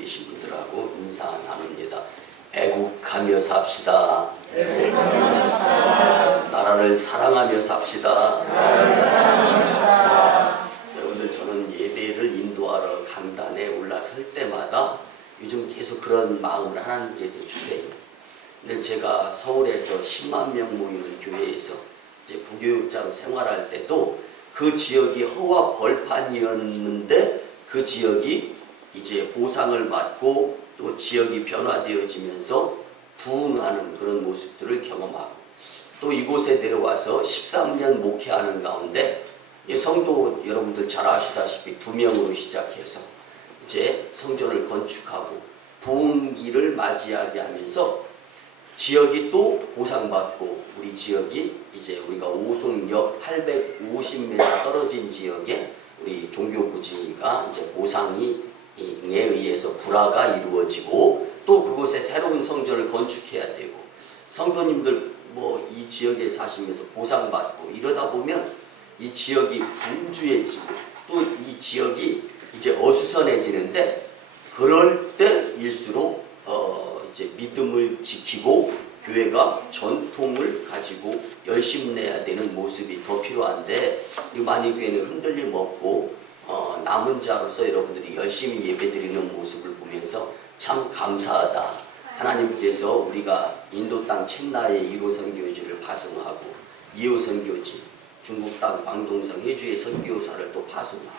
계신 분들하고 인사 나눕니다. 애국하며 삽시다. 나라를 사랑하며 삽시다. 여러분들, 저는 예배를 인도하러 강단에 올라설 때마다 요즘 계속 그런 마음을 하나님께서 주세요. 근데 제가 서울에서 10만 명 모이는 교회에서 이제 부교육자로 생활할 때도 그 지역이 허와 벌판이었는데 그 지역이 이제 보상을 받고 또 지역이 변화되어지면서 부흥하는 그런 모습들을 경험하고, 또 이곳에 내려와서 13년 목회하는 가운데 성도 여러분들 잘 아시다시피 2명으로 시작해서 이제 성전을 건축하고 부흥기를 맞이하게 하면서 지역이 또 보상받고, 우리 지역이 이제 우리가 오송역 850m 떨어진 지역에 우리 종교부지가 이제 보상에 의해서 불화가 이루어지고, 또 그곳에 새로운 성전을 건축해야 되고, 성도님들 뭐 이 지역에 사시면서 보상받고 이러다 보면 이 지역이 분주해지고 또 이 지역이 이제 어수선해지는데, 그럴 때일수록 이제 믿음을 지키고 교회가 전통을 가지고 열심내야 되는 모습이 더 필요한데, 이 만일교회는 흔들림 없고 남은 자로서 여러분들이 열심히 예배드리는 모습을 보면서 참 감사하다. 하나님께서 우리가 인도 땅 첸나의 1호 선교지를 파송하고 2호 선교지 중국 땅 광동성 해주의 선교사를 또 파송하고,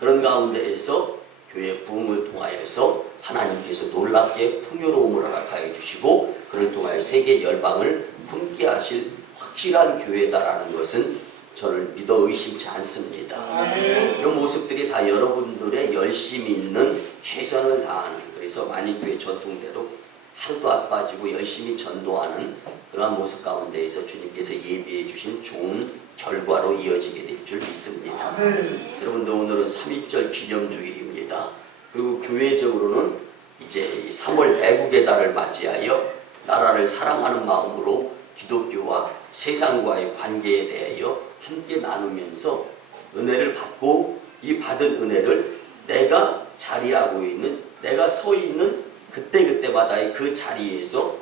그런 가운데에서 교회 부흥을 통하여서 하나님께서 놀랍게 풍요로움을 허락하여 주시고, 그를 통하여 세계 열방을 품게 하실 확실한 교회다라는 것은 저를 믿어 의심치 않습니다. 이런 모습들이 다 여러분들의 열심히 있는 최선을 다하는, 그래서 만인교회 전통대로 하루도 안 빠지고 열심히 전도하는 그러한 모습 가운데에서 주님께서 예비해 주신 좋은 결과로 이어지게 될 줄 믿습니다. 여러분들, 오늘은 3.1절 기념주일입니다. 그리고 교회적으로는 이제 3월 애국의 달을 맞이하여 나라를 사랑하는 마음으로 기독교와 세상과의 관계에 대하여 함께 나누면서 은혜를 받고, 이 받은 은혜를 내가 자리하고 있는, 내가 서 있는 그때그때마다의 그 자리에서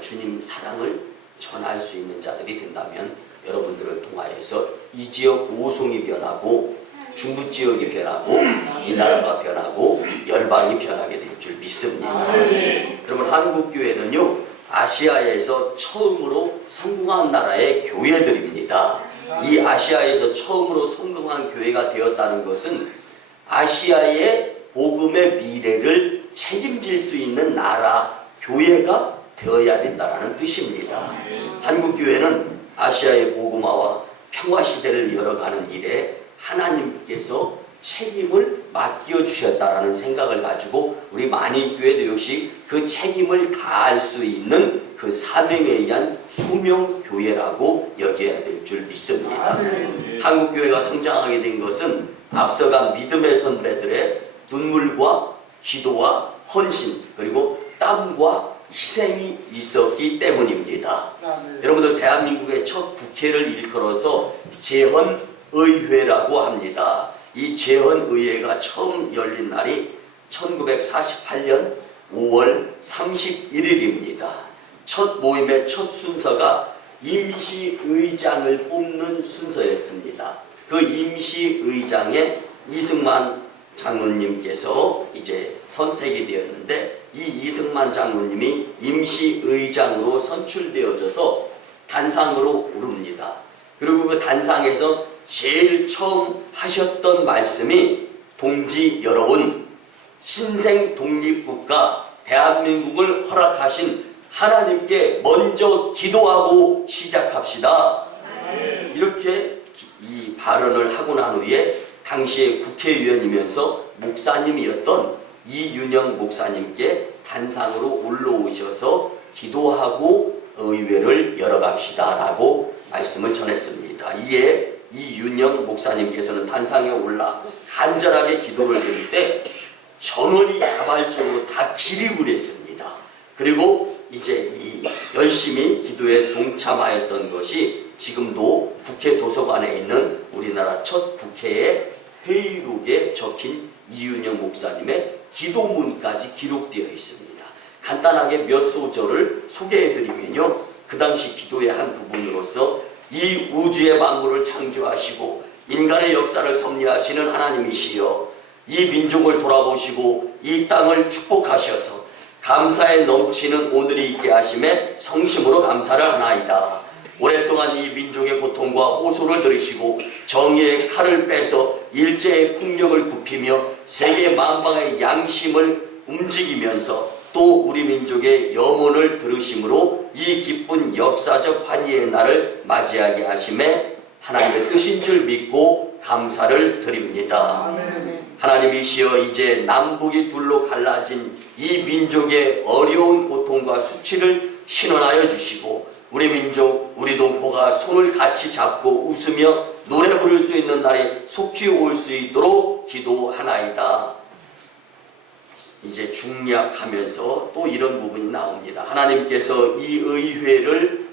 주님 사랑을 전할 수 있는 자들이 된다면 여러분들을 통하여서 이 지역 오송이 변하고 중부 지역이 변하고 이 나라가 변하고 열방이 변하게 될 줄 믿습니다. 여러분, 한국교회는요, 아시아에서 처음으로 성공한 나라의 교회들입니다. 이 아시아에서 처음으로 성공한 교회가 되었다는 것은 아시아의 복음의 미래를 책임질 수 있는 나라, 교회가 되어야 된다는 뜻입니다. 한국교회는 아시아의 복음화와 평화시대를 열어가는 일에 하나님께서 책임을 맡겨주셨다라는 생각을 가지고 우리 만인교회도 역시 그 책임을 다할 수 있는 그 사명에 의한 소명교회라고 여겨야 될 줄 믿습니다. 한국교회가 성장하게 된 것은 앞서간 믿음의 선배들의 눈물과 기도와 헌신, 그리고 땀과 희생이 있었기 때문입니다. 여러분들, 대한민국의 첫 국회를 일컬어서 제헌의회라고 합니다. 이 제헌의회가 처음 열린 날이 1948년 5월 31일입니다. 첫 모임의 첫 순서가 임시의장을 뽑는 순서였습니다. 그 임시의장에 이승만 장로님께서 이제 선택이 되었는데, 이 이승만 장로님이 임시의장으로 선출되어져서 단상으로 오릅니다. 그리고 그 단상에서 제일 처음 하셨던 말씀이, 동지 여러분, 신생 독립국가 대한민국을 허락하신 하나님께 먼저 기도하고 시작합시다. 이렇게 이 발언을 하고 난 후에 당시에 국회의원이면서 목사님이었던 이윤영 목사님께 단상으로 올라오셔서 기도하고 의회를 열어갑시다 라고 말씀을 전했습니다. 이에 이윤영 목사님께서는 단상에 올라 간절하게 기도를 드릴 때 전원이 자발적으로 다 기립을 했습니다. 그리고 이제 이 열심히 기도에 동참하였던 것이 지금도 국회 도서관에 있는 우리나라 첫 국회의 회의록에 적힌 이윤영 목사님의 기도문까지 기록되어 있습니다. 간단하게 몇 소절을 소개해드리면요, 그 당시 기도의 한 부분으로서 이 우주의 만물을 창조하시고 인간의 역사를 섭리하시는 하나님이시여, 이 민족을 돌아보시고 이 땅을 축복하셔서 감사에 넘치는 오늘이 있게 하심에 성심으로 감사를 하나이다. 오랫동안 이 민족의 고통과 호소를 들으시고 정의의 칼을 빼서 일제의 폭력을 굽히며 세계 만방의 양심을 움직이면서 또 우리 민족의 염원을 들으심으로 이 기쁜 역사적 환희의 날을 맞이하게 하심에 하나님의 뜻인 줄 믿고 감사를 드립니다. 하나님이시여, 이제 남북이 둘로 갈라진 이 민족의 어려운 고통과 수치를 신원하여 주시고 우리 민족, 우리 동포가 손을 같이 잡고 웃으며 노래 부를 수 있는 날이 속히 올 수 있도록 기도하나이다. 이제 중략하면서 또 이런 부분이 나옵니다. 하나님께서 이 의회를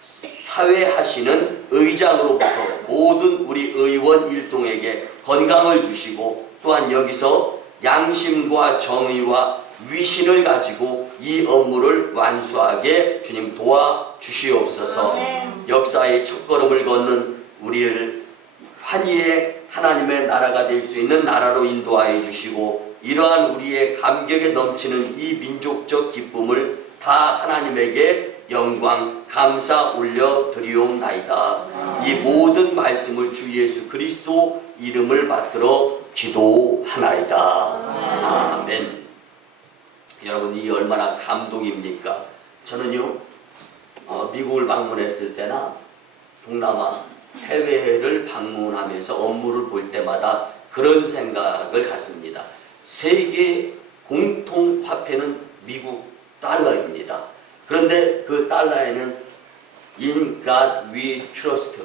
사회하시는 의장으로부터 모든 우리 의원 일동에게 건강을 주시고 또한 여기서 양심과 정의와 위신을 가지고 이 업무를 완수하게 주님 도와주시옵소서. 역사의 첫걸음을 걷는 우리를 환희의 하나님의 나라가 될 수 있는 나라로 인도하여 주시고 이러한 우리의 감격에 넘치는 이 민족적 기쁨을 다 하나님에게 영광, 감사 올려드리옵나이다. 이 모든 말씀을 주 예수 그리스도 이름을 받들어 기도하나이다. 아멘. 여러분, 이 얼마나 감동입니까? 저는요, 미국을 방문했을 때나 동남아 해외를 방문하면서 업무를 볼 때마다 그런 생각을 갖습니다. 세계 공통 화폐는 미국 달러입니다. 그런데 그 달러에는 In God we trust,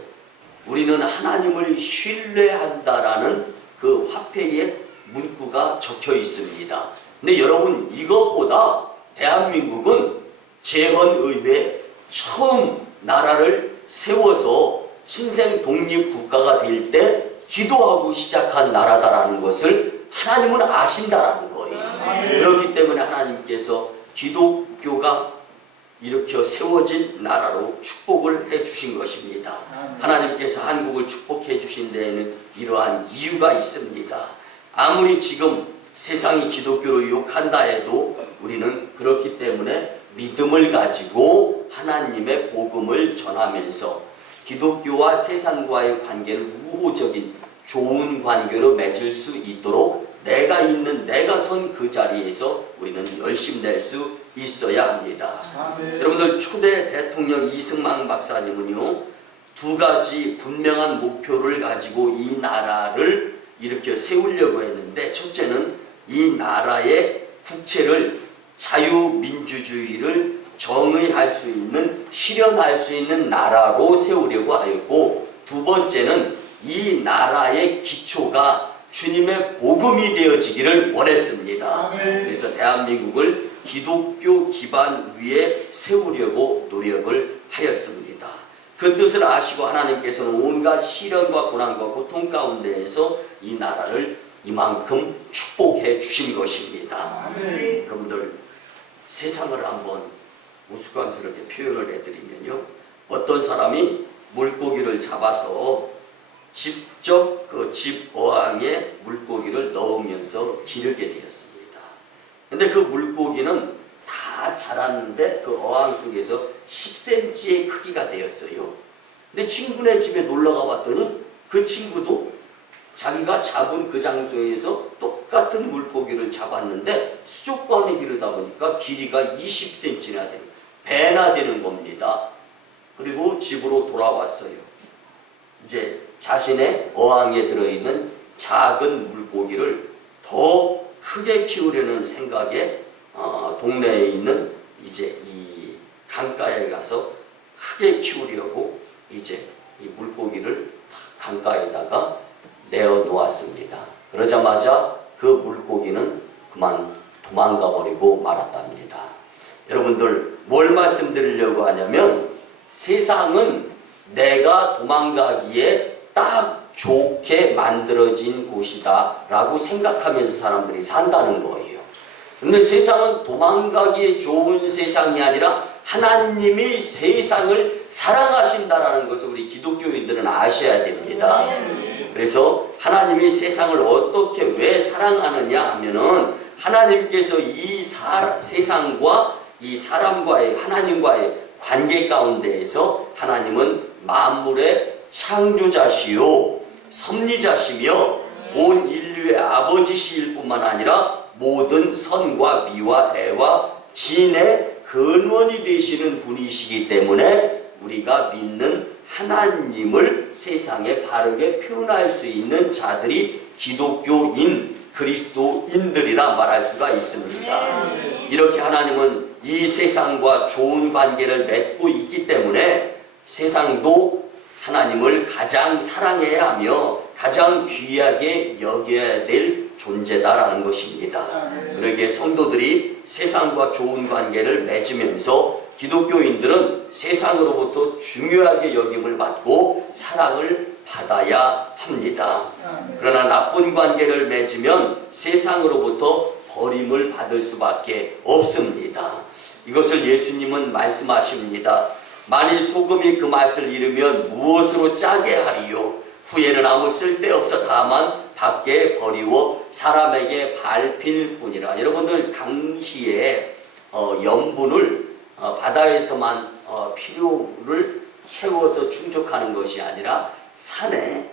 우리는 하나님을 신뢰한다라는 그 화폐의 문구가 적혀 있습니다. 근데 여러분, 이것보다 대한민국은 재헌의회 처음 나라를 세워서 신생 독립국가가 될 때 기도하고 시작한 나라다라는 것을 하나님은 아신다라는 거예요. 그렇기 때문에 하나님께서 기독교가 일으켜 세워진 나라로 축복을 해주신 것입니다. 하나님께서 한국을 축복해 주신 데에는 이러한 이유가 있습니다. 아무리 지금 세상이 기독교를 욕한다 해도 우리는 그렇기 때문에 믿음을 가지고 하나님의 복음을 전하면서 기독교와 세상과의 관계를 우호적인 좋은 관계로 맺을 수 있도록 내가 있는, 내가 선 그 자리에서 우리는 열심히 낼 수 있어야 합니다. 여러분들, 초대 대통령 이승만 박사님은요, 두 가지 분명한 목표를 가지고 이 나라를 이렇게 세우려고 했는데, 첫째는 이 나라의 국채를 자유민주주의를 정의할 수 있는, 실현할 수 있는 나라로 세우려고 하였고, 두 번째는 이 나라의 기초가 주님의 복음이 되어지기를 원했습니다. 그래서 대한민국을 기독교 기반 위에 세우려고 노력을 하였습니다. 그 뜻을 아시고 하나님께서는 온갖 시련과 고난과 고통 가운데에서 이 나라를 이만큼 축복해 주신 것입니다. 여러분들, 세상을 한번 우스꽝스럽게 표현을 해드리면요, 어떤 사람이 물고기를 잡아서 직접 그 집 어항에 물고기를 넣으면서 기르게 되었습니다. 근데 그 물고기는 다 자랐는데 그 어항 속에서 10cm의 크기가 되었어요. 근데 친구네 집에 놀러가 봤더니 그 친구도 자기가 잡은 그 장소에서 똑같은 물고기를 잡았는데 수족관에 기르다 보니까 길이가 20cm나 되는, 배나 되는 겁니다. 그리고 집으로 돌아왔어요. 이제 자신의 어항에 들어있는 작은 물고기를 더 크게 키우려는 생각에 동네에 있는 이제 이 강가에 가서 크게 키우려고 이제 이 물고기를 강가에다가 내어 놓았습니다. 그러자마자 그 물고기는 그만 도망가 버리고 말았답니다. 여러분들, 뭘 말씀드리려고 하냐면 세상은 내가 도망가기에 딱 좋게 만들어진 곳이다 라고 생각하면서 사람들이 산다는 거예요. 근데 세상은 도망가기에 좋은 세상이 아니라 하나님이 세상을 사랑하신다라는 것을 우리 기독교인들은 아셔야 됩니다. 그래서 하나님이 세상을 어떻게 왜 사랑하느냐 하면은 하나님께서 이 세상과 이 사람과의 하나님과의 관계 가운데에서 하나님은 만물의 창조자시요 섭리자시며 온 인류의 아버지시일 뿐만 아니라 모든 선과 미와 애와 진의 근원이 되시는 분이시기 때문에 우리가 믿는 하나님을 세상에 바르게 표현할 수 있는 자들이 기독교인, 그리스도인들이라 말할 수가 있습니다. 이렇게 하나님은 이 세상과 좋은 관계를 맺고 있기 때문에 세상도 하나님을 가장 사랑해야 하며 가장 귀하게 여겨야 될 존재다라는 것입니다. 그러기에 성도들이 세상과 좋은 관계를 맺으면서 기독교인들은 세상으로부터 중요하게 여김을 받고 사랑을 받아야 합니다. 그러나 나쁜 관계를 맺으면 세상으로부터 버림을 받을 수밖에 없습니다. 이것을 예수님은 말씀하십니다. 만일 소금이 그 맛을 잃으면 무엇으로 짜게 하리요? 후에는 아무 쓸데없어 다만 밖에 버리워 사람에게 밟힐 뿐이라. 여러분들 당시에 염분을 바다에서만 필요를 채워서 충족하는 것이 아니라 산에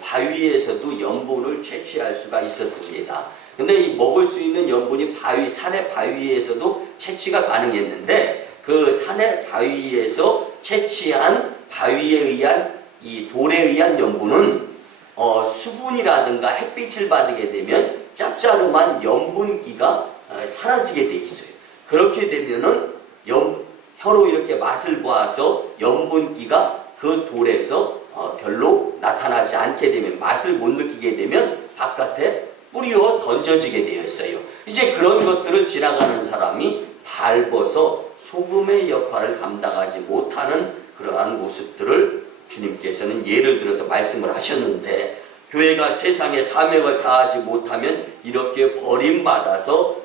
바위에서도 염분을 채취할 수가 있었습니다. 근데 이 먹을 수 있는 염분이 산의 바위에서도 채취가 가능했는데 그 산의 바위에서 채취한 바위에 의한 이 돌에 의한 염분은 수분이라든가 햇빛을 받게 되면 짭짤한 염분기가 사라지게 돼 있어요. 그렇게 되면은 혀로 이렇게 맛을 보아서 염분기가 그 돌에서 별로 나타나지 않게 되면 맛을 못 느끼게 되면 바깥에 뿌리어 던져지게 되었어요. 이제 그런 것들을 지나가는 사람이 밟아서 소금의 역할을 감당하지 못하는 그러한 모습들을 주님께서는 예를 들어서 말씀을 하셨는데, 교회가 세상에 사명을 다하지 못하면 이렇게 버림받아서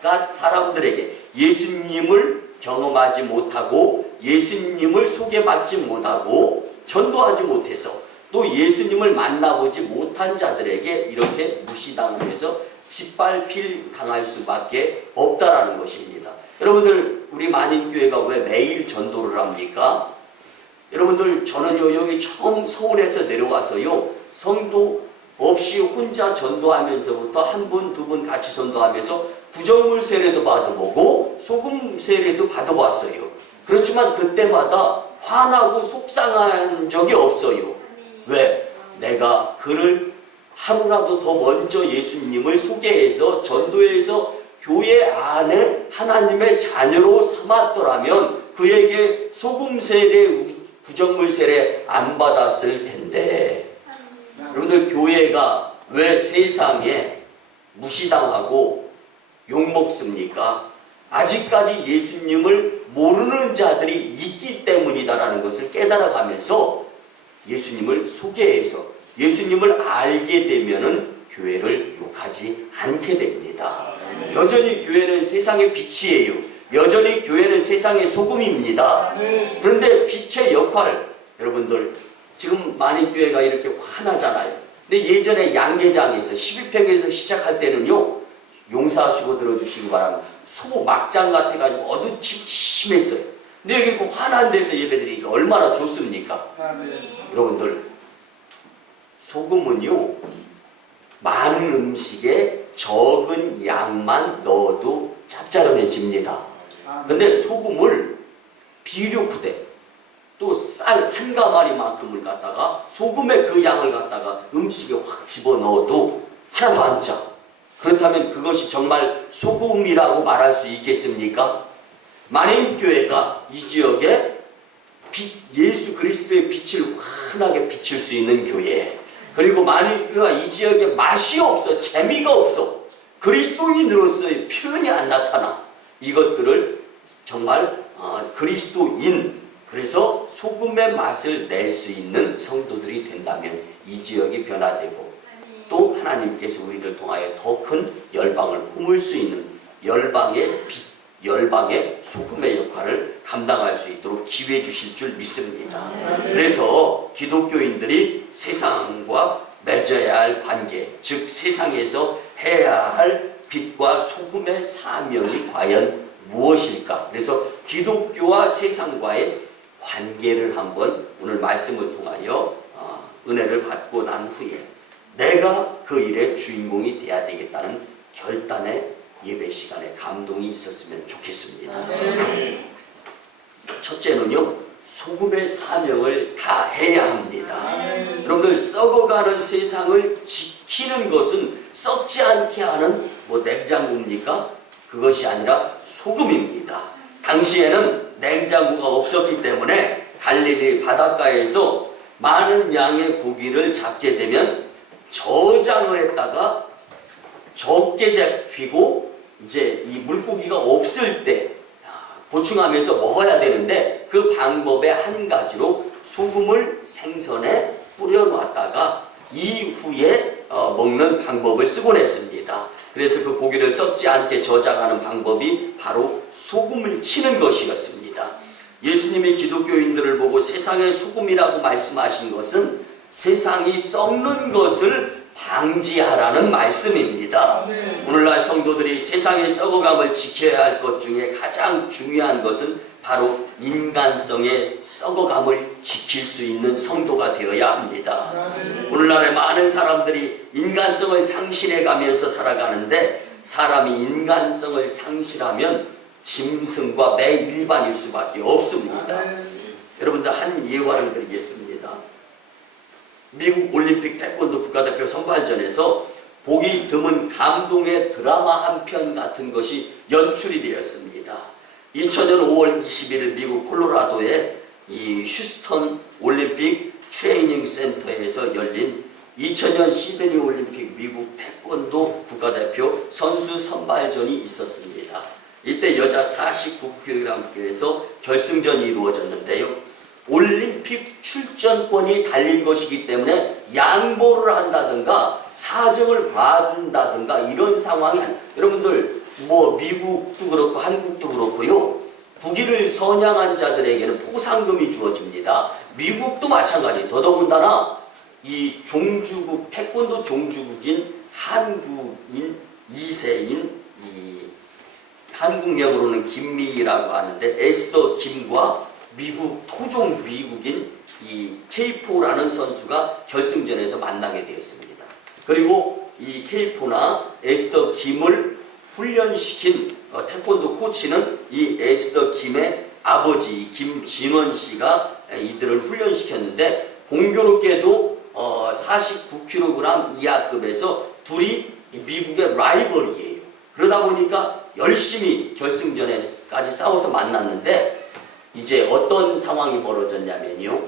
바깥 사람들에게 예수님을 경험하지 못하고 예수님을 소개받지 못하고 전도하지 못해서 또 예수님을 만나보지 못한 자들에게 이렇게 무시당하면서 짓밟힐 당할 수밖에 없다라는 것입니다. 여러분들, 우리 만인교회가 왜 매일 전도를 합니까? 여러분들, 저는요 여기 처음 서울에서 내려와서요 성도 없이 혼자 전도하면서부터 한 분, 두 분 같이 전도하면서 구정물 세례도 받아보고 소금 세례도 받아봤어요. 그렇지만 그때마다 화나고 속상한 적이 없어요. 왜? 내가 그를 하루라도 더 먼저 예수님을 소개해서 전도해서 교회 안에 하나님의 자녀로 삼았더라면 그에게 소금 세례, 구정물 세례 안 받았을 텐데. 여러분들, 교회가 왜 세상에 무시당하고 욕먹습니까? 아직까지 예수님을 모르는 자들이 있기 때문이다라는 것을 깨달아가면서 예수님을 소개해서 예수님을 알게 되면은 교회를 욕하지 않게 됩니다. 여전히 교회는 세상의 빛이에요. 여전히 교회는 세상의 소금입니다. 그런데 빛의 역할, 여러분들 지금 만인교회가 이렇게 환하잖아요. 근데 예전에 양계장에서 12평에서 시작할 때는요, 용서하시고 들어주시기 바랍니다, 소 막장 같아가지고 어두침침했어요. 근데 여기 환한 데서 예배드리니까 얼마나 좋습니까? 여러분들, 소금은요 많은 음식에 적은 양만 넣어도 짭짤해집니다. 근데 소금을 비료부대 또 쌀 한 가마리만큼을 갖다가 소금의 그 양을 갖다가 음식에 확 집어넣어도 하나도 안 짜. 그렇다면 그것이 정말 소금이라고 말할 수 있겠습니까? 만인교회가 이 지역에 예수 그리스도의 빛을 환하게 비칠 수 있는 교회, 그리고 만인교회가 이 지역에 맛이 없어, 재미가 없어, 그리스도인으로서의 표현이 안 나타나, 이것들을 정말 그리스도인, 그래서 소금의 맛을 낼 수 있는 성도들이 된다면 이 지역이 변화되고 또 하나님께서 우리를 통하여 더 큰 열방을 품을 수 있는 열방의 빛, 열방의 소금의 역할을 감당할 수 있도록 기회 주실 줄 믿습니다. 그래서 기독교인들이 세상과 맺어야 할 관계, 즉 세상에서 해야 할 빛과 소금의 사명이 과연 무엇일까? 그래서 기독교와 세상과의 관계를 한번 오늘 말씀을 통하여 은혜를 받고 난 후에 내가 그 일의 주인공이 돼야 되겠다는 결단의 예배 시간에 감동이 있었으면 좋겠습니다. 첫째는요, 소금의 사명을 다해야 합니다. 여러분들, 썩어가는 세상을 지키는 것은 썩지 않게 하는 냉장고입니까? 그것이 아니라 소금입니다. 당시에는 냉장고가 없었기 때문에 갈릴리 바닷가에서 많은 양의 고기를 잡게 되면 저장을 했다가 적게 잡히고 이제 이 물고기가 없을 때 보충하면서 먹어야 되는데, 그 방법의 한 가지로 소금을 생선에 뿌려놨다가 이후에 먹는 방법을 쓰곤 했습니다. 그래서 그 고기를 썩지 않게 저장하는 방법이 바로 소금을 치는 것이었습니다. 예수님이 기독교인들을 보고 세상의 소금이라고 말씀하신 것은 세상이 썩는 것을 방지하라는 말씀입니다. 오늘날 성도들이 세상의 썩어감을 지켜야 할 것 중에 가장 중요한 것은 바로 인간성의 썩어감을 지킬 수 있는 성도가 되어야 합니다. 오늘날의 많은 사람들이 인간성을 상실해가면서 살아가는데, 사람이 인간성을 상실하면 짐승과 매일반일 수밖에 없습니다. 여러분들, 한 예화를 드리겠습니다. 미국 올림픽 태권도 국가대표 선발전에서 보기 드문 감동의 드라마 한 편 같은 것이 연출이 되었습니다. 2000년 5월 21일 미국 콜로라도의 이 휴스턴 올림픽 트레이닝 센터에서 열린 2000년 시드니 올림픽 미국 태권도 국가대표 선수 선발전이 있었습니다. 이때 여자 49kg급에서 결승전이 이루어졌는데요. 올림픽 출전권이 달린 것이기 때문에 양보를 한다든가 사정을 봐준다든가 이런 상황이 여러분들, 미국도 그렇고 한국도 그렇고요, 국위를 선양한 자들에게는 포상금이 주어집니다. 미국도 마찬가지. 더더군다나 이 종주국, 태권도 종주국인 한국인 2세인 이 한국명으로는 김미희라고 하는데, 에스더 김과 미국 토종 미국인 이 케이포라는 선수가 결승전에서 만나게 되었습니다. 그리고 이 케이포나 에스더 김을 훈련시킨 태권도 코치는 이 에스더 김의 아버지 김진원 씨가 이들을 훈련시켰는데, 공교롭게도 49kg 이하급에서 둘이 미국의 라이벌이에요. 그러다 보니까 열심히 결승전에까지 싸워서 만났는데, 이제 어떤 상황이 벌어졌냐면요,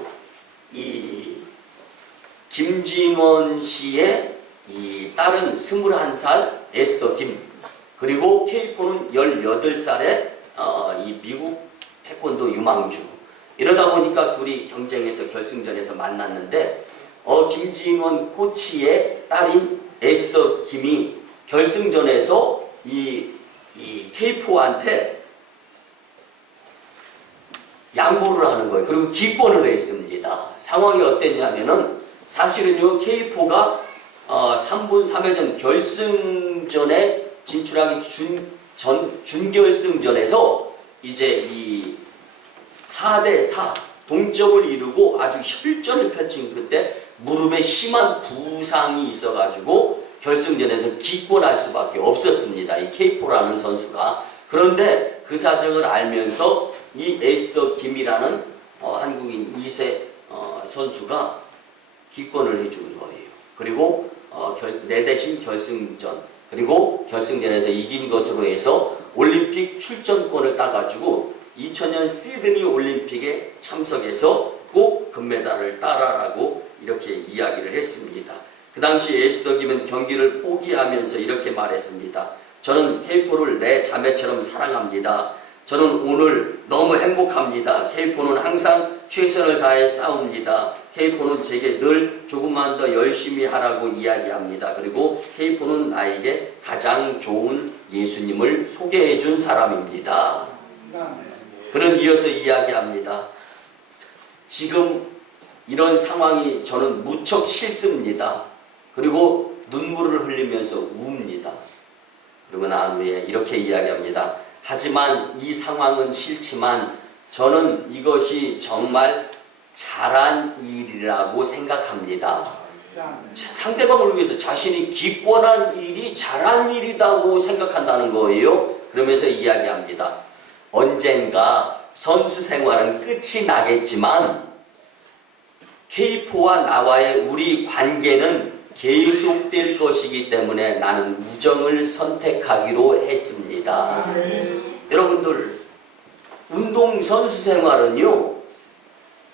이 김진원 씨의 이 딸은 21살 에스더 김, 그리고 케이포는 18살의 이 미국 태권도 유망주. 이러다 보니까 둘이 경쟁해서 결승전에서 만났는데, 김진원 코치의 딸인 에스더 김이 결승전에서 이 케이포한테 양보를 하는 거예요. 그리고 기권을 했습니다. 상황이 어땠냐면은, 사실은요, 케이포가 3분 3회전 결승전에 진출하기 준결승전에서 이제 이 4대4 동점을 이루고 아주 혈전을 펼친 그때 무릎에 심한 부상이 있어가지고 결승전에서 기권할 수밖에 없었습니다. 이 케이포라는 선수가. 그런데 그 사정을 알면서 이 에스더 김이라는 한국인 2세 선수가 기권을 해준 거예요. 그리고 내 대신 결승전, 그리고 결승전에서 이긴 것으로 해서 올림픽 출전권을 따가지고 2000년 시드니 올림픽에 참석해서 꼭 금메달을 따라라고 이렇게 이야기를 했습니다. 그 당시 에스더 김은 경기를 포기하면서 이렇게 말했습니다. 저는 케이포를 내 자매처럼 사랑합니다. 저는 오늘 너무 행복합니다. K4는 항상 최선을 다해 싸웁니다. K4는 제게 늘 조금만 더 열심히 하라고 이야기합니다. 그리고 K4는 나에게 가장 좋은 예수님을 소개해 준 사람입니다. 그는 이어서 이야기합니다. 지금 이런 상황이 저는 무척 싫습니다. 그리고 눈물을 흘리면서 웁니다. 그리고 난 후에 이렇게 이야기합니다. 하지만 이 상황은 싫지만 저는 이것이 정말 잘한 일이라고 생각합니다. 상대방을 위해서 자신이 기권한 일이 잘한 일이라고 생각한다는 거예요. 그러면서 이야기합니다. 언젠가 선수 생활은 끝이 나겠지만 K4와 나와의 우리 관계는 계속될 것이기 때문에 나는 우정을 선택하기로 했습니다. 여러분들, 운동선수 생활은요,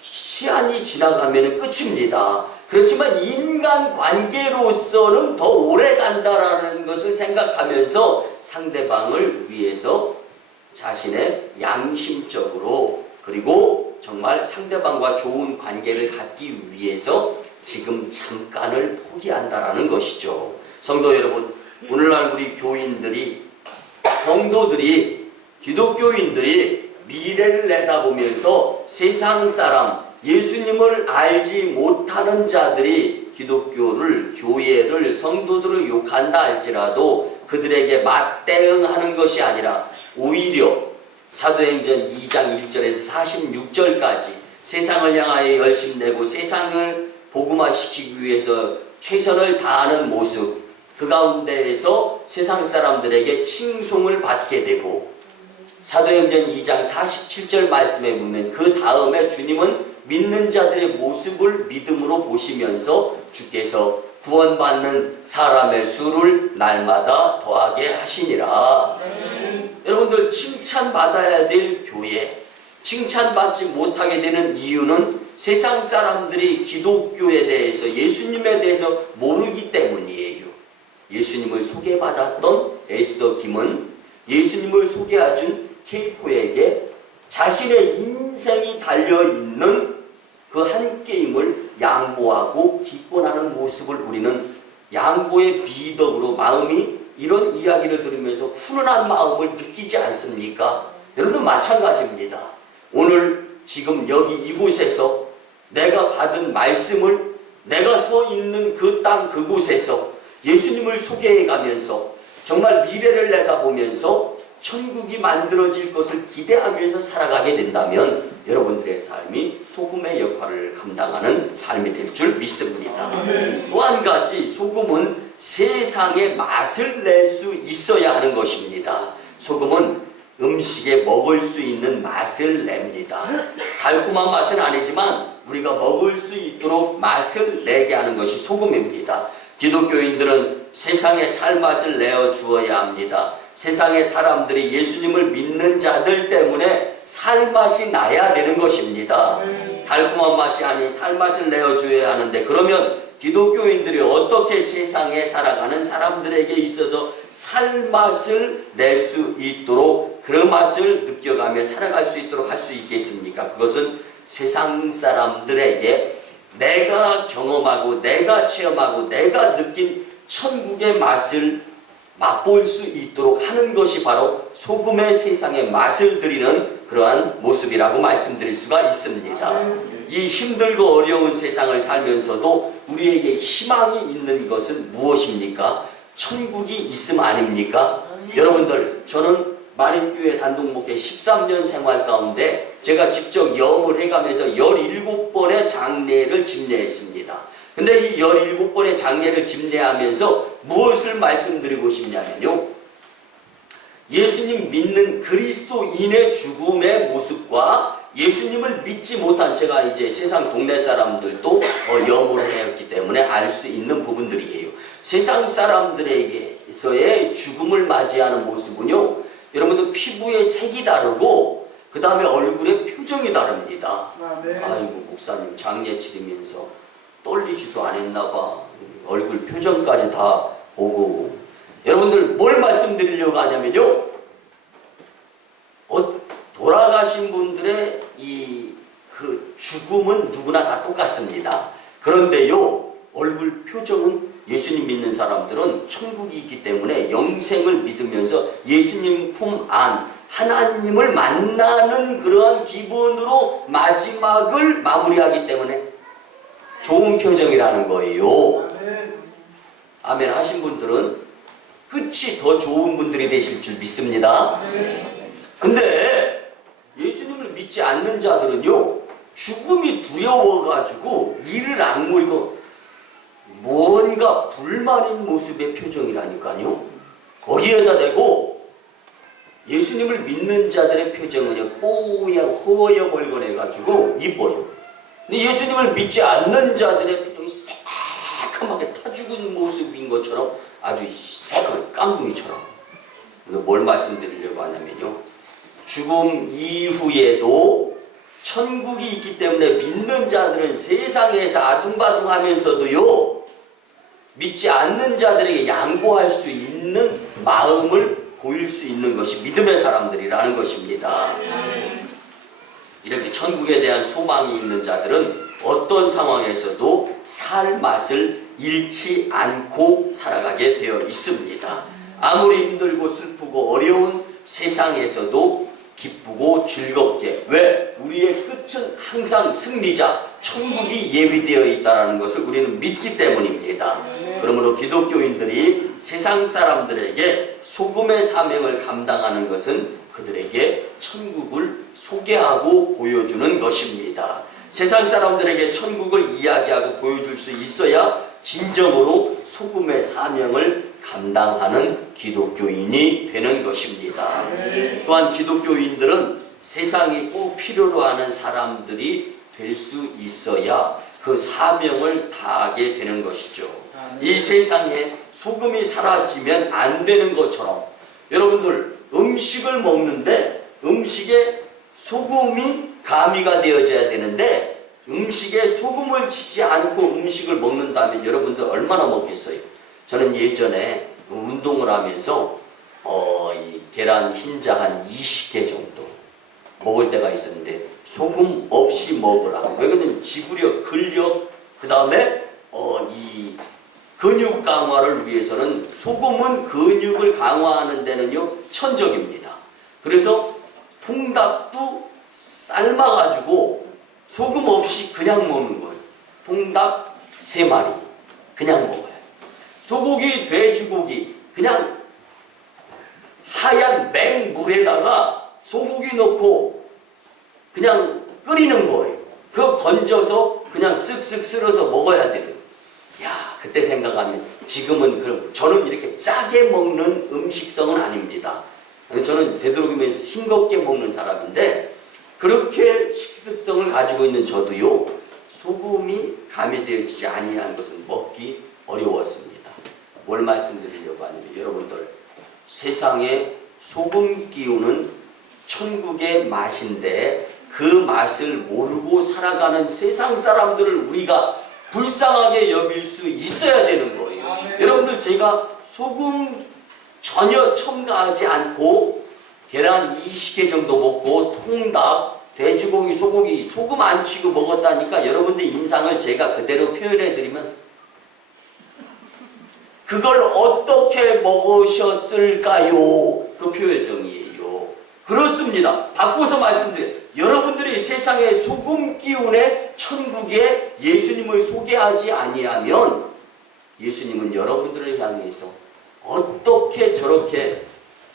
시간이 지나가면 끝입니다. 그렇지만 인간관계로서는 더 오래 간다라는 것을 생각하면서 상대방을 위해서 자신의 양심적으로 그리고 정말 상대방과 좋은 관계를 갖기 위해서 지금 잠깐을 포기한다라는 것이죠. 성도 여러분, 오늘날 우리 교인들이, 성도들이, 기독교인들이 미래를 내다보면서 세상 사람, 예수님을 알지 못하는 자들이 기독교를, 교회를, 성도들을 욕한다 할지라도 그들에게 맞대응하는 것이 아니라 오히려 사도행전 2장 1절에서 46절까지 세상을 향하여 열심 내고 세상을 복음화시키기 위해서 최선을 다하는 모습, 그 가운데에서 세상 사람들에게 칭송을 받게 되고, 사도행전 2장 47절 말씀에 보면 그 다음에 주님은 믿는 자들의 모습을 믿음으로 보시면서 주께서 구원받는 사람의 수를 날마다 더하게 하시니라. 여러분들, 칭찬받아야 될 교회, 칭찬받지 못하게 되는 이유는 세상 사람들이 기독교에 대해서, 예수님에 대해서 모르기 때문이에요. 예수님을 소개받았던 에스더 김은 예수님을 소개해준 K4에게 자신의 인생이 달려있는 그 한 게임을 양보하고 기권하는 모습을 우리는 양보의 미덕으로 마음이 이런 이야기를 들으면서 훈훈한 마음을 느끼지 않습니까? 여러분도 마찬가지입니다. 오늘 지금 여기 이곳에서 내가 받은 말씀을, 내가 서 있는 그 땅 그곳에서 예수님을 소개해 가면서 정말 미래를 내다보면서 천국이 만들어질 것을 기대하면서 살아가게 된다면 여러분들의 삶이 소금의 역할을 감당하는 삶이 될 줄 믿습니다. 또 한 가지, 소금은 세상의 맛을 낼 수 있어야 하는 것입니다. 소금은 음식에 먹을 수 있는 맛을 냅니다. 달콤한 맛은 아니지만 우리가 먹을 수 있도록 맛을 내게 하는 것이 소금입니다. 기독교인들은 세상에 살맛을 내어 주어야 합니다. 세상의 사람들이 예수님을 믿는 자들 때문에 살맛이 나야 되는 것입니다. 달콤한 맛이 아닌 살맛을 내어줘야 하는데, 그러면 기독교인들이 어떻게 세상에 살아가는 사람들에게 있어서 살맛을 낼 수 있도록, 그 맛을 느껴가며 살아갈 수 있도록 할 수 있겠습니까? 그것은 세상 사람들에게 내가 경험하고 내가 체험하고 내가 느낀 천국의 맛을 맛볼 수 있도록 하는 것이 바로 소금의 세상에 맛을 드리는 그러한 모습이라고 말씀드릴 수가 있습니다. 이 힘들고 어려운 세상을 살면서도 우리에게 희망이 있는 것은 무엇입니까? 천국이 있음 아닙니까? 여러분들, 저는 마린교회 단독목회 13년 생활 가운데 제가 직접 염을 해가면서 17번의 장례를 집례했습니다. 근데 이 17번의 장례를 집례하면서 무엇을 말씀드리고 싶냐면요, 예수님 믿는 그리스도인의 죽음의 모습과 예수님을 믿지 못한, 제가 이제 세상 동네 사람들도 염을 했기 때문에 알 수 있는 부분들이에요. 세상 사람들에게서의 죽음을 맞이하는 모습은요, 여러분들 피부의 색이 다르고 그 다음에 얼굴의 표정이 다릅니다. 아이고, 목사님 장례 치르면서 떨리지도 않았나봐. 얼굴 표정까지 다 보고. 여러분들 뭘 말씀드리려고 하냐면요, 하신 분들의 그 죽음은 누구나 다 똑같습니다. 그런데요, 얼굴 표정은 예수님 믿는 사람들은 천국이 있기 때문에 영생을 믿으면서 예수님 품 안, 하나님을 만나는 그러한 기본으로 마지막을 마무리하기 때문에 좋은 표정이라는 거예요. 아멘 하신 분들은 끝이 더 좋은 분들이 되실 줄 믿습니다. 근데 예수님을 믿지 않는 자들은요, 죽음이 두려워가지고 이를 악물고 뭔가 불만인 모습의 표정이라니까요. 거기에다 대고 예수님을 믿는 자들의 표정은요, 뽀얀 허여멀건해가지고 이뻐요. 근데 예수님을 믿지 않는 자들의 표정이 새카맣게 타 죽은 모습인 것처럼 아주 새까맣게 깜둥이처럼. 뭘 말씀드리려고 하냐면요, 죽음 이후에도 천국이 있기 때문에 믿는 자들은 세상에서 아둥바둥하면서도요, 믿지 않는 자들에게 양보할 수 있는 마음을 보일 수 있는 것이 믿음의 사람들이라는 것입니다. 이렇게 천국에 대한 소망이 있는 자들은 어떤 상황에서도 살 맛을 잃지 않고 살아가게 되어 있습니다. 아무리 힘들고 슬프고 어려운 세상에서도 기쁘고 즐겁게. 왜? 우리의 끝은 항상 승리자, 천국이 예비되어 있다는 것을 우리는 믿기 때문입니다. 그러므로 기독교인들이 세상 사람들에게 소금의 사명을 감당하는 것은 그들에게 천국을 소개하고 보여주는 것입니다. 세상 사람들에게 천국을 이야기하고 보여줄 수 있어야 진정으로 소금의 사명을 감당하는 기독교인이 되는 것입니다. 또한 기독교인들은 세상이 꼭 필요로 하는 사람들이 될 수 있어야 그 사명을 다하게 되는 것이죠. 이 세상에 소금이 사라지면 안 되는 것처럼, 여러분들 음식을 먹는데 음식에 소금이 가미가 되어져야 되는데 음식에 소금을 치지 않고 음식을 먹는다면 여러분들 얼마나 먹겠어요? 저는 예전에 운동을 하면서 이 계란 흰자 한 20개 정도 먹을 때가 있었는데 소금 없이 먹으라고. 왜냐면 지구력, 근력, 그 다음에 이 근육 강화를 위해서는 소금은 근육을 강화하는 데는요 천적입니다. 그래서 통닭도 삶아가지고 소금 없이 그냥 먹는 거예요. 통닭 3마리 그냥 먹어요. 소고기, 돼지고기 그냥 하얀 맹물에다가 소고기 넣고 그냥 끓이는 거예요. 그거 건져서 그냥 쓱쓱 쓸어서 먹어야 돼요. 야, 그때 생각하면 지금은 그럼 저는 이렇게 짜게 먹는 음식성은 아닙니다. 저는 되도록이면 싱겁게 먹는 사람인데 그렇게 식습성을 가지고 있는 저도요, 소금이 가미되지 아니한 것은 먹기 어려웠습니다. 뭘 말씀드리려고 하냐면 여러분들, 세상에 소금 끼우는 천국의 맛인데 그 맛을 모르고 살아가는 세상 사람들을 우리가 불쌍하게 여길 수 있어야 되는 거예요. 여러분들, 제가 소금 전혀 첨가하지 않고 계란 20개 정도 먹고 통닭, 돼지고기, 소고기 소금 안 치고 먹었다니까 여러분들 인상을 제가 그대로 표현해드리면 그걸 어떻게 먹으셨을까요? 그 표현정이에요. 그렇습니다. 바꿔서 말씀드려요. 여러분들이 세상에 소금 기운의 천국에 예수님을 소개하지 아니하면 예수님은 여러분들을 향해서 어떻게 저렇게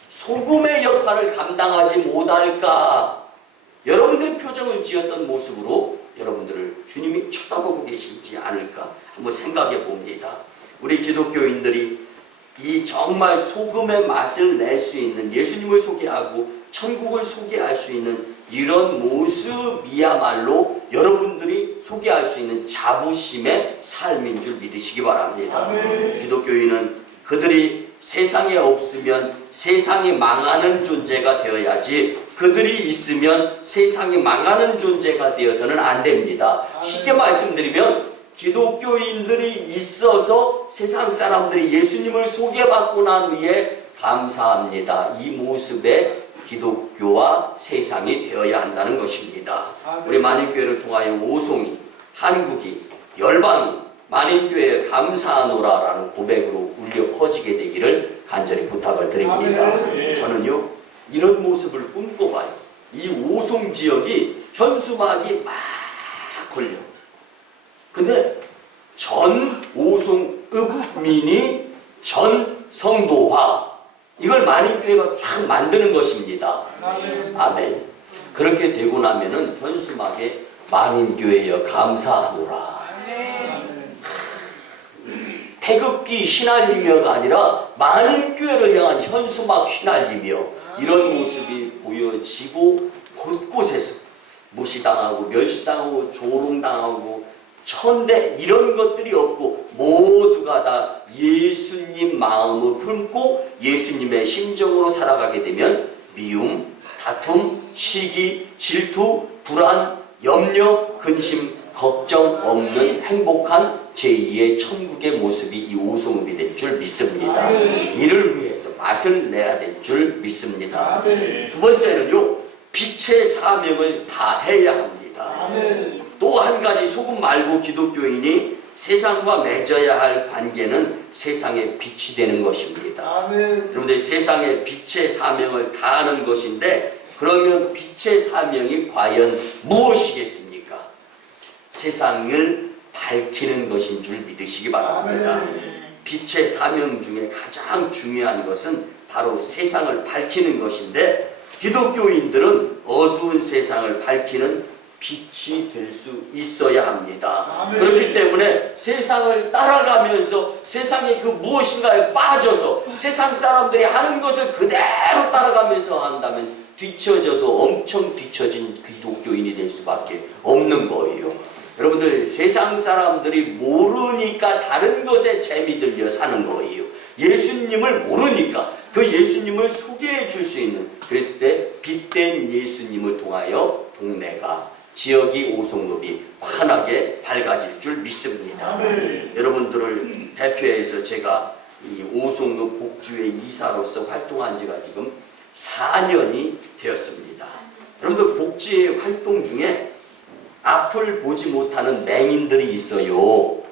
소금의 역할을 감당하지 못할까? 여러분들의 표정을 지었던 모습으로 여러분들을 주님이 쳐다보고 계시지 않을까 한번 생각해 봅니다. 우리 기독교인들이 이 정말 소금의 맛을 낼 수 있는, 예수님을 소개하고 천국을 소개할 수 있는 이런 모습이야말로 여러분들이 소개할 수 있는 자부심의 삶인 줄 믿으시기 바랍니다. 기독교인은 그들이 세상에 없으면 세상이 망하는 존재가 되어야지, 그들이 있으면 세상이 망하는 존재가 되어서는 안 됩니다. 쉽게 말씀드리면 기독교인들이 있어서 세상 사람들이 예수님을 소개받고 난 후에 감사합니다, 이 모습에 기독교와 세상이 되어야 한다는 것입니다. 아멘. 우리 만인교회를 통하여 오송이, 한국이, 열방이 만인교회에 감사하노라라는 고백으로 울려 퍼지게 되기를 간절히 부탁을 드립니다. 아멘. 저는요 이런 모습을 꿈꿔봐요. 이 오송 지역이 현수막이 막 걸려. 근데 전 오송읍민이 전 성도화, 이걸 만인교회가 쫙 만드는 것입니다. 아멘. 아멘. 그렇게 되고 나면은 현수막에 만인교회여 감사하노라. 태극기 휘날리며가 아니라 만인교회를 향한 현수막 휘날리며, 이런 모습이 보여지고 곳곳에서 무시당하고 멸시당하고 조롱당하고 천대 이런 것들이 없고 모두가 다 예수님 마음을 품고 예수님의 심정으로 살아가게 되면 미움, 다툼, 시기, 질투, 불안, 염려, 근심, 걱정 없는 행복한 제2의 천국의 모습이 이 오송읍이 될 줄 믿습니다. 아멘. 이를 위해서 맛을 내야 될 줄 믿습니다. 아멘. 두 번째는요, 빛의 사명을 다해야 합니다. 아멘. 또 한 가지, 소금 말고 기독교인이 세상과 맺어야 할 관계는 세상의 빛이 되는 것입니다. 아멘. 여러분들, 세상의 빛의 사명을 다하는 것인데, 그러면 빛의 사명이 과연 무엇이겠습니까? 세상을 밝히는 것인 줄 믿으시기 바랍니다. 아멘. 빛의 사명 중에 가장 중요한 것은 바로 세상을 밝히는 것인데, 기독교인들은 어두운 세상을 밝히는 빛이 될 수 있어야 합니다. 아멘. 그렇기 때문에 세상을 따라가면서 세상의 그 무엇인가에 빠져서 세상 사람들이 하는 것을 그대로 따라가면서 한다면 뒤처져도 엄청 뒤처진 기독교인이 될 수밖에 없는 거예요. 여러분들, 세상 사람들이 모르니까 다른 것에 재미들려 사는 거예요. 예수님을 모르니까 그 예수님을 소개해 줄 수 있는, 그랬을 때 빛된 예수님을 통하여 동네가, 지역이, 오송읍이 환하게 밝아질 줄 믿습니다. 아멘. 여러분들을 대표해서 제가 이 오송읍 복주회 이사로서 활동한 지가 지금 4년이 되었습니다. 여러분들, 복지회 활동 중에 앞을 보지 못하는 맹인들이 있어요.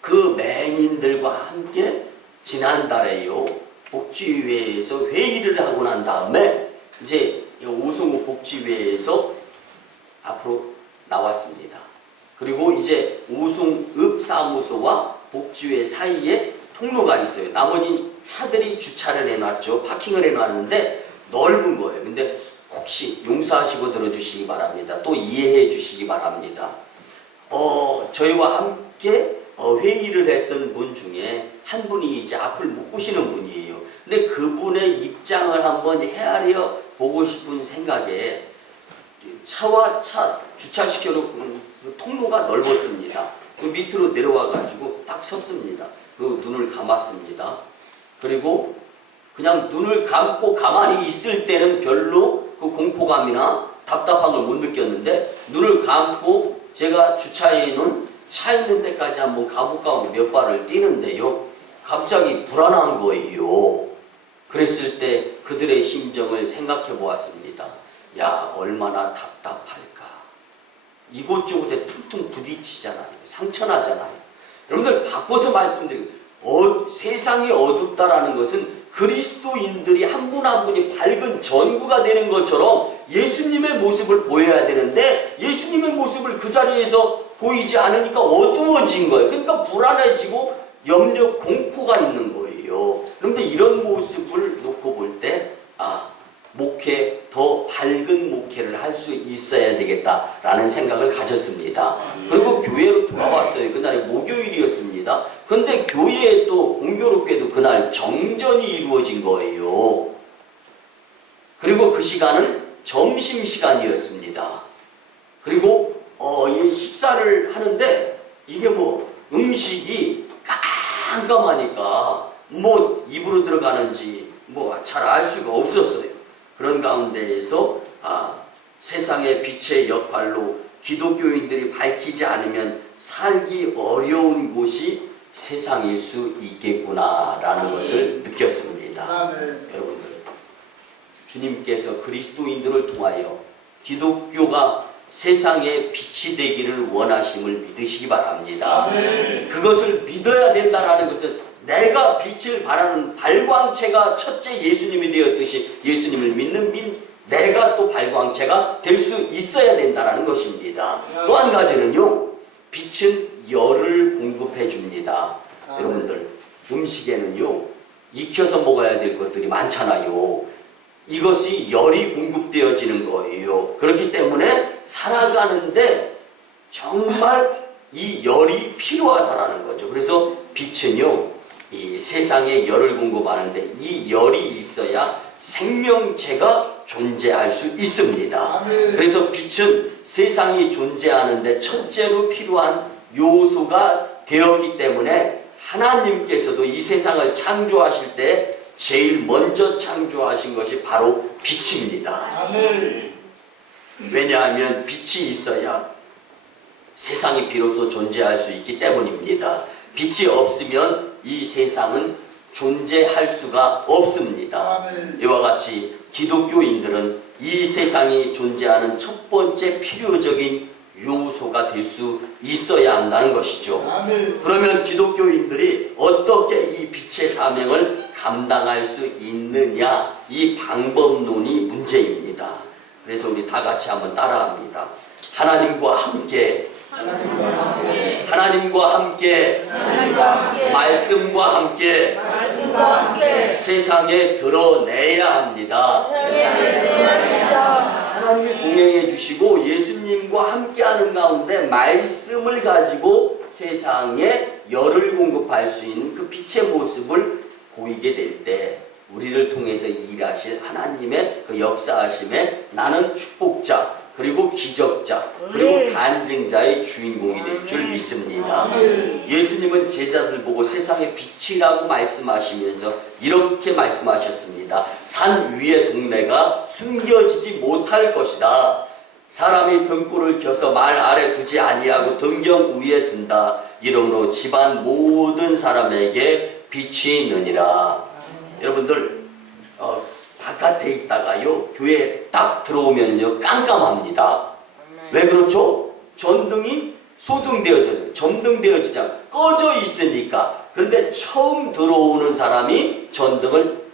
그 맹인들과 함께 지난달에요, 복지회에서 회의를 하고 난 다음에 이제 오송읍 복지회에서 앞으로 나왔습니다. 그리고 이제 오송읍 사무소와 복지회 사이에 통로가 있어요. 나머지 차들이 주차를 해놨죠. 파킹을 해놨는데 넓은 거예요. 근데 혹시 용서하시고 들어주시기 바랍니다. 또 이해해 주시기 바랍니다. 저희와 함께 회의를 했던 분 중에 한 분이 이제 앞을 못 보시는 분이에요. 근데 그분의 입장을 한번 헤아려 보고 싶은 생각에 차와 차 주차시켜놓고 통로가 넓었습니다. 그 밑으로 내려와가지고 딱 섰습니다. 그리고 눈을 감았습니다. 그리고 그냥 눈을 감고 가만히 있을 때는 별로 그 공포감이나 답답한 걸 못 느꼈는데, 눈을 감고 제가 주차해 있는 차 있는 데까지 한번 가볼까 하고 몇 발을 뛰는데요, 갑자기 불안한 거예요. 그랬을 때 그들의 심정을 생각해 보았습니다. 야, 얼마나 답답할까. 이곳저곳에 퉁퉁 부딪히잖아요. 상처나잖아요. 여러분들, 바꿔서 말씀드리고, 세상이 어둡다라는 것은 그리스도인들이 한 분 한 분이 밝은 전구가 되는 것처럼 예수님의 모습을 보여야 되는데, 예수님의 모습을 그 자리에서 보이지 않으니까 어두워진 거예요. 그러니까 불안해지고 염려, 공포가 있는 거예요. 그런데 이런 모습을 놓고 볼 때, 목회, 더 밝은 목회를 할 수 있어야 되겠다라는 생각을 가졌습니다. 그리고 교회로 돌아왔어요. 그날이 목요일이었습니다. 근데 교회에 또 공교롭게도 그날 정전이 이루어진 거예요. 그리고 그 시간은 점심시간이었습니다. 그리고 이 식사를 하는데 이게 음식이 깜깜하니까 입으로 들어가는지 잘 알 수가 없었어요. 그런 가운데에서 세상의 빛의 역할로 기독교인들이 밝히지 않으면 살기 어려운 곳이 세상일 수 있겠구나라는 것을 느꼈습니다. 아멘. 여러분들, 주님께서 그리스도인들을 통하여 기독교가 세상의 빛이 되기를 원하심을 믿으시기 바랍니다. 그것을 믿어야 된다는 것은 내가 빛을 발하는 발광체가 첫째 예수님이 되었듯이 예수님을 믿는 내가 또 발광체가 될 수 있어야 된다는 것입니다. 또 한 가지는요, 빛은 열을 공급해 줍니다. 여러분들, 음식에는요 익혀서 먹어야 될 것들이 많잖아요. 이것이 열이 공급되어지는 거예요. 그렇기 때문에 살아가는데 정말 이 열이 필요하다라는 거죠. 그래서 빛은요, 이 세상에 열을 공급하는데 이 열이 있어야 생명체가 존재할 수 있습니다. 그래서 빛은 세상이 존재하는데 첫째로 필요한 요소가 되었기 때문에 하나님께서도 이 세상을 창조하실 때 제일 먼저 창조하신 것이 바로 빛입니다. 왜냐하면 빛이 있어야 세상이 비로소 존재할 수 있기 때문입니다. 빛이 없으면 이 세상은 존재할 수가 없습니다. 이와 같이 기독교인들은 이 세상이 존재하는 첫 번째 필요적인 요소가 될 수 있어야 한다는 것이죠. 그러면 기독교인들이 어떻게 이 빛의 사명을 감당할 수 있느냐, 이 방법론이 문제입니다. 그래서 우리 다 같이 한번 따라합니다. 하나님과 함께, 하나님과 함께, 말씀과 함께, 세상에 드러내야 합니다. 하나님이 동행해 주시고 예수님과 함께하는 가운데 말씀을 가지고 세상에 열을 공급할 수 있는 그 빛의 모습을 보이게 될 때 우리를 통해서 일하실 하나님의 그 역사하심에 나는 축복자, 그리고 기적자, 그리고 간증자의 주인공이 될 줄 믿습니다. 예수님은 제자들 보고 세상의 빛이라고 말씀하시면서 이렇게 말씀하셨습니다. 산 위의 동네가 숨겨지지 못할 것이다. 사람이 등불을 켜서 말 아래 두지 아니하고 등경 위에 둔다. 이러므로 집안 모든 사람에게 빛이 있느니라. 여러분들 바깥에 있다가요 교회에 딱 들어오면요 깜깜합니다. 왜 그렇죠? 전등이 소등되어져서 점등되어지잖아. 꺼져 있으니까. 그런데 처음 들어오는 사람이 전등을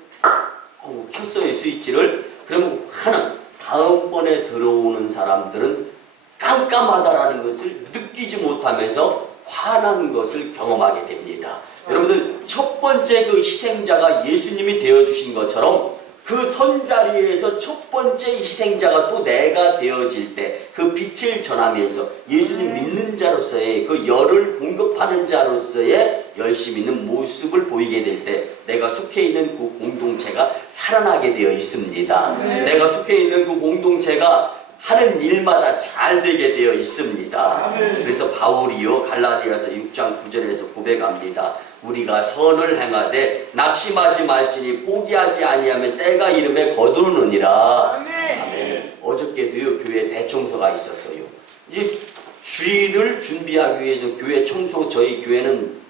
켰어요, 스위치를. 그러면 하나 다음번에 들어오는 사람들은 깜깜하다라는 것을 느끼지 못하면서 화난 것을 경험하게 됩니다. 여러분들, 첫 번째 그 희생자가 예수님이 되어주신 것처럼 그 선자리에서 첫 번째 희생자가 또 내가 되어질 때 그 빛을 전하면서 예수님 믿는 자로서의 그 열을 공급하는 자로서의 열심히 있는 모습을 보이게 될 때 내가 속해 있는 그 공동체가 살아나게 되어 있습니다. 내가 속해 있는 그 공동체가 하는 일마다 잘 되게 되어 있습니다. 그래서 바울이요 갈라디아서 6장 9절에서 고백합니다. 우리가 선을 행하되 낙심하지 말지니 포기하지 아니하면 때가 이름에 거두느니라. 아멘. 어저께도요 교회 대청소가 있었어요. 이제 주일을 준비하기 위해서 교회 청소, 저희 교회는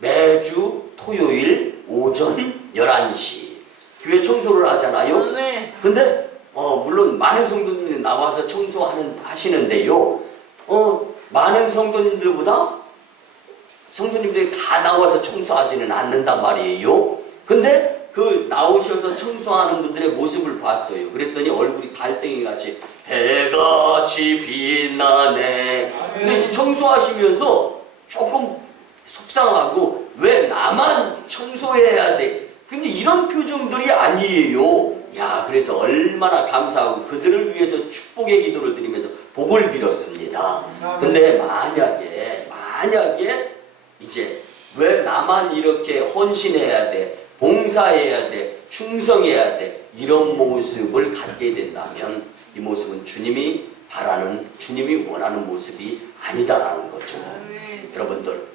매주 토요일 오전 11시 교회 청소를 하잖아요. 근데 물론 많은 성도님들이 나와서 하시는데요. 많은 성도님들보다 성도님들이 다 나와서 청소하지는 않는단 말이에요. 근데 그 나오셔서 청소하는 분들의 모습을 봤어요. 그랬더니 얼굴이 달팽이같이 해같이 빛나네. 근데 청소하시면서 조금 속상하고 왜 나만 청소해야 돼? 근데 이런 표정들이 아니에요. 야, 그래서 얼마나 감사하고 그들을 위해서 축복의 기도를 드리면서 복을 빌었습니다. 근데 만약에 이제 왜 나만 이렇게 헌신해야 돼, 봉사해야 돼, 충성해야 돼, 이런 모습을 갖게 된다면 이 모습은 주님이 바라는, 주님이 원하는 모습이 아니다라는 거죠. 여러분들,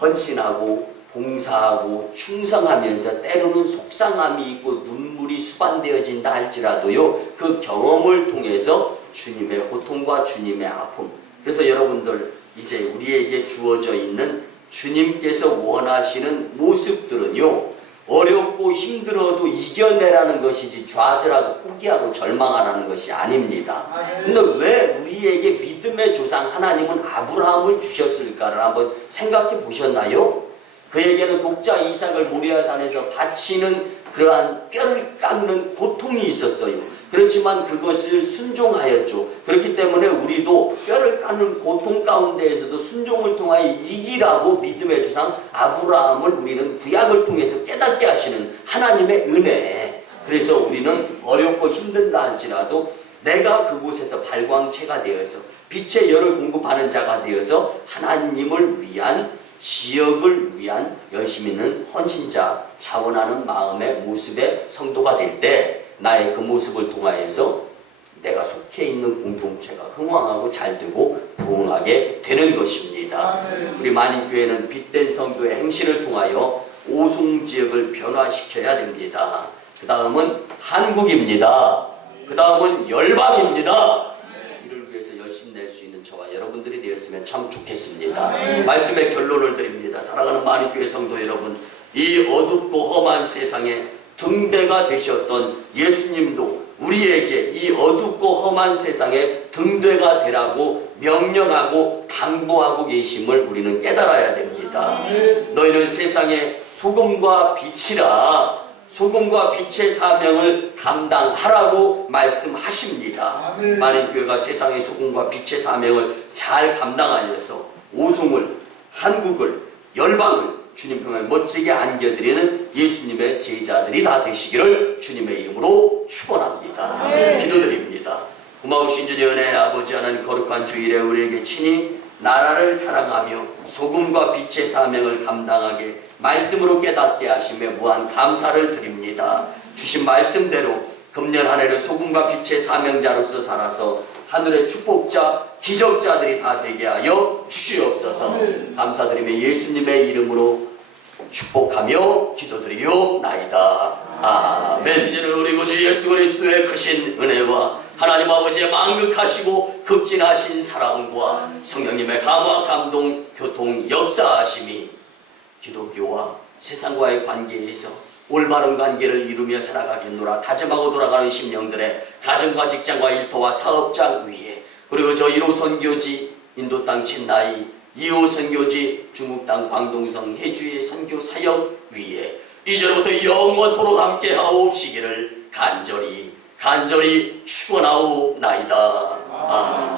헌신하고 봉사하고 충성하면서 때로는 속상함이 있고 눈물이 수반되어진다 할지라도요 그 경험을 통해서 주님의 고통과 주님의 아픔, 그래서 여러분들 이제 우리에게 주어져 있는 주님께서 원하시는 모습들은요 어렵고 힘들어도 이겨내라는 것이지 좌절하고 포기하고 절망하라는 것이 아닙니다. 근데 왜 우리에게 믿음의 조상 하나님은 아브라함을 주셨을까를 한번 생각해 보셨나요? 그에게는 독자 이삭을 모리아산에서 바치는 그러한 뼈를 깎는 고통이 있었어요. 그렇지만 그것을 순종하였죠. 그렇기 때문에 우리도 뼈를 깎는 고통 가운데에서도 순종을 통하여 이기라고 믿음의 조상 아브라함을 우리는 구약을 통해서 깨닫게 하시는 하나님의 은혜. 그래서 우리는 어렵고 힘든다 할지라도 내가 그곳에서 발광체가 되어서 빛의 열을 공급하는 자가 되어서 하나님을 위한, 지역을 위한 열심 있는 헌신자, 자원하는 마음의 모습의 성도가 될 때 나의 그 모습을 통하여서 내가 속해 있는 공동체가 흥왕하고 잘되고 부흥하게 되는 것입니다. 우리 만인교회는 빛된 성도의 행실을 통하여 오송지역을 변화시켜야 됩니다. 그 다음은 한국입니다. 그 다음은 열방입니다. 이를 위해서 열심히 낼 수 있는 저와 여러분들이 되었으면 참 좋겠습니다. 말씀의 결론을 드립니다. 사랑하는 만인교회 성도 여러분, 이 어둡고 험한 세상에 등대가 되셨던 예수님도 우리에게 이 어둡고 험한 세상에 등대가 되라고 명령하고 당부하고 계심을 우리는 깨달아야 됩니다. 너희는 세상의 소금과 빛이라. 소금과 빛의 사명을 감당하라고 말씀하십니다. 만인교회가 세상의 소금과 빛의 사명을 잘 감당하여서 오송을, 한국을, 열방을 주님 품에 멋지게 안겨드리는 예수님의 제자들이 다 되시기를 주님의 이름으로 축원합니다. 기도드립니다. 고마우신 주의 은혜 아버지 하나님, 거룩한 주일에 우리에게 친히 나라를 사랑하며 소금과 빛의 사명을 감당하게 말씀으로 깨닫게 하시며 무한 감사를 드립니다. 주신 말씀대로 금년 한 해를 소금과 빛의 사명자로서 살아서 하늘의 축복자, 기적자들이 다 되게 하여 주시옵소서. 감사드리며 예수님의 이름으로 축복하며 기도드리옵나이다. 아멘. 이제는 우리 구주 예수 그리스도의 크신 은혜와 하나님 아버지의 만극하시고 극진하신 사랑과 성령님의 감화, 감동, 교통, 역사하심이 기독교와 세상과의 관계에서 올바른 관계를 이루며 살아가겠노라 다짐하고 돌아가는 심령들의 가정과 직장과 일터와 사업장 위에, 그리고 저 1호 선교지 인도 땅 친나이, 2호 선교지 중국 땅 광동성 해주의 선교 사역 위에 이제로부터 영원토록 함께 하옵시기를 간절히 축원하옵나이다. 아멘.